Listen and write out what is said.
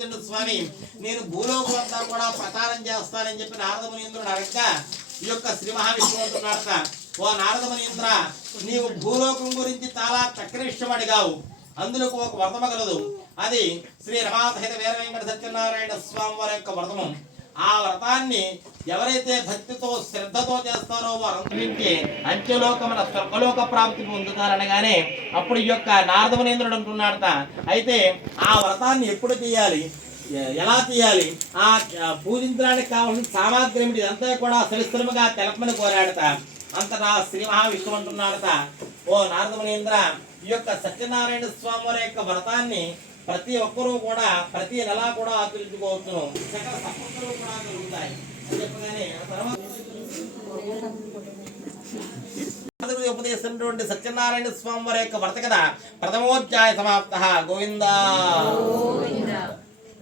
ఆశీర్వదించండి స్వామి, నేను భూలోకమంతా కూడా ప్రచారం చేస్తానని చెప్పి నారద మునీంద్రుడు అడగగా ఈ యొక్క శ్రీ మహావిష్ణువు అంటున్నాడట, ఓ నారద మునీంద్ర, నీవు భూలోకం గురించి చాలా చక్కని విషయం అడిగావు. అందులో ఒక వ్రతము కలదు. అది శ్రీ రమాసహిత వీర వెంకట సత్యనారాయణ స్వామి వారి యొక్క వ్రతము. ఆ వ్రతాన్ని ఎవరైతే భక్తితో శ్రద్ధతో చేస్తారో వారందరికీ అంత్యలోకమున స్వర్గలోక ప్రాప్తి పొందుతారనగానే అప్పుడు ఈ యొక్క నారద మునీంద్రుడు అంటున్నాడట, అయితే ఆ వ్రతాన్ని ఎప్పుడు చేయాలి, ఎలా తీయాలి, ఆ పూజించడానికి కావాల్సిన సామాగ్రి ఏమిటి, ఇదంతా కూడా సవిస్తరముగా తెలపమని కోరాడట. అంతటా శ్రీ మహావిష్ణువు అంటున్నాడట, ఓ నారద మునీంద్ర, ఈ యొక్క సత్యనారాయణ స్వామి వారి యొక్క వ్రతాన్ని ప్రతి ఒక్కరూ కూడా ప్రతి నెలా కూడా ఆచరించుకోవచ్చును, సకల సంపదలు కూడా కలుగుతాయి అని చెప్పగానే ఉపదేశించినటువంటి సత్యనారాయణ స్వామి వారి యొక్క వ్రత కథ ప్రథమోధ్యాయ సమాప్త. గోవిందా.